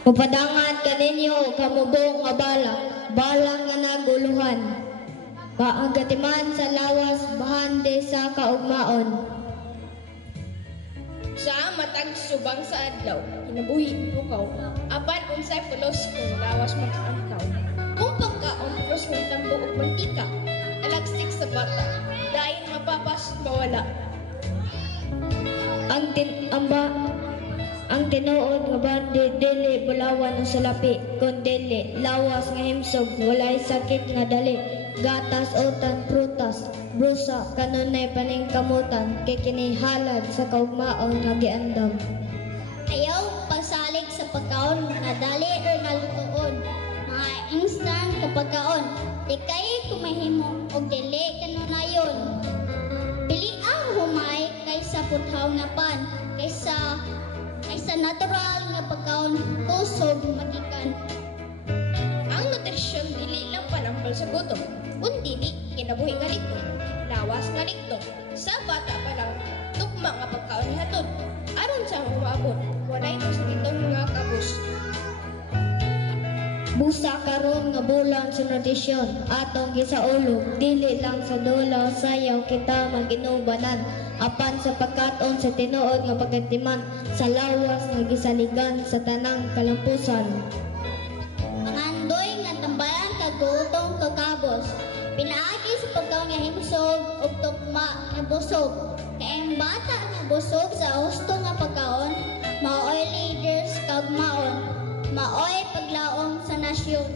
Upadangan kaninyo kamubong nga bala, balang nga naguluhan. Paagatiman sa lawas, bahande sa kaugmaon. Sa matag subang sa adlaw, hinabuhi pukaw, apan unsay pulos kung lawas mag-antaw. Kung pagkaon pulos ng tambo o mantika, alagsik sa bata, daing mapapas bawala. Ang tinuod nga bandi dili bulawan o salapi, kun dili lawas nga himsog, walay sakit nga dali, gatas utan prutas, brusa kanunay paningkamutan, kay kinihalad sa kaugmaon nga giandam. Ayaw pagsalig sa pagkaon nga dali or nalutuon, mga instant ka pagkaon, di kay kumahimo og dili kanunayon. Pili ang humay kaysa puthaw nga pan, kaysa natural nga pagkaon kusog magikan. Ang nutrisyon dili lang panampal sa gutom, kundi di kinabuhi nga ligton, lawas nga ligton. Sa bata pa lang, tukma nga pagkaon hatod, aron sa umabot, walay pasakiton nga kabus. Busa karon nga bulan sa nutrisyon, atong gisaulog, dili lang sa dula sayaw kita maginubanan, apan sa pagkaton sa tinuod nga pagkatiman, sa lawas nga gisaligan sa tanang kalampusan. Pangandoy nga tambayan kagutong kakabos, pinaagi sa pagkaon nga himsog ug tukma nga busog. Kay ang bata nga busog sa husto nga pagkaon, maoy leaders kag maon, maoy paglaom sa nasyon.